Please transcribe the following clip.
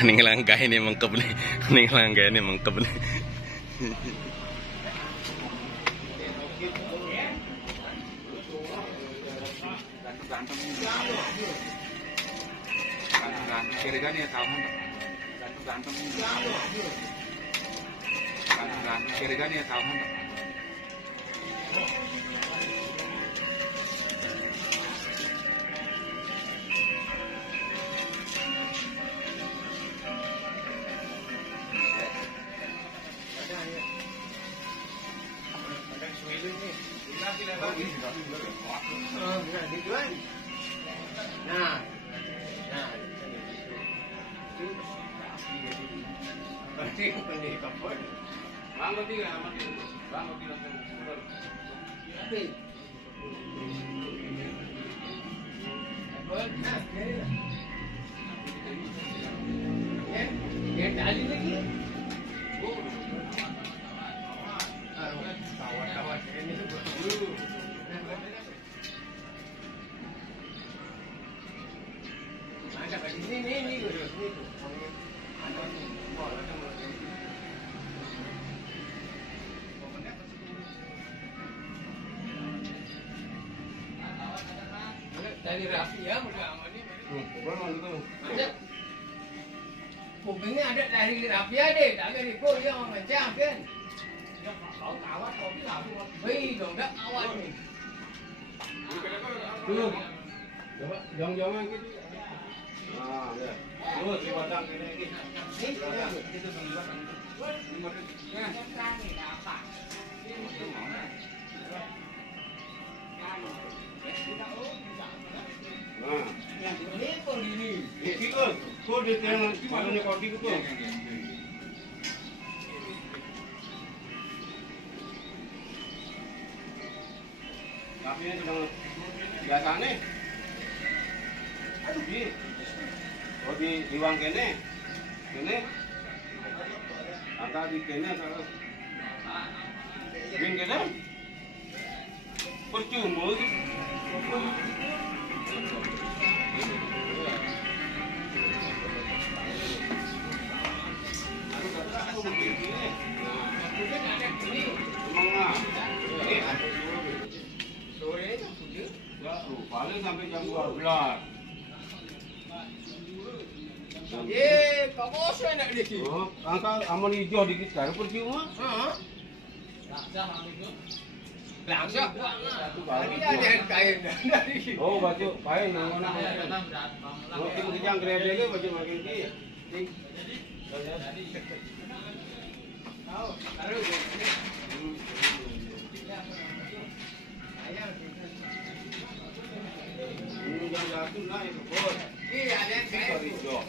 Ning langkah ini mengkep nih, ning langkah ini mengkep nih. Dari rafia udah aman nih. Kupingnya ada dari rafia deh, dari kau yang macam kan. Kau kawat kau bilang, wih dong dah kawat nih. Tuh, jangan gitu. Ah, ya. Tuh, di batang ini. Ini kita tunggu. Biasane. Aduh, di. Oh di wang kene. Kene. Agak dikene kalau Bin kena percuma paling sampai jam 12. Kau bosan nak di sini? Oh, angkat aman hijau dikit sekarang percuma. Langsung. Tadi ada kain dari. Oh, baju kain yang mana? Oh, kita kijang kerja ke baju makin ki. Tahu, taruh. Ini yang jatuh naik ke bawah. Iya, ada kain. Hijau.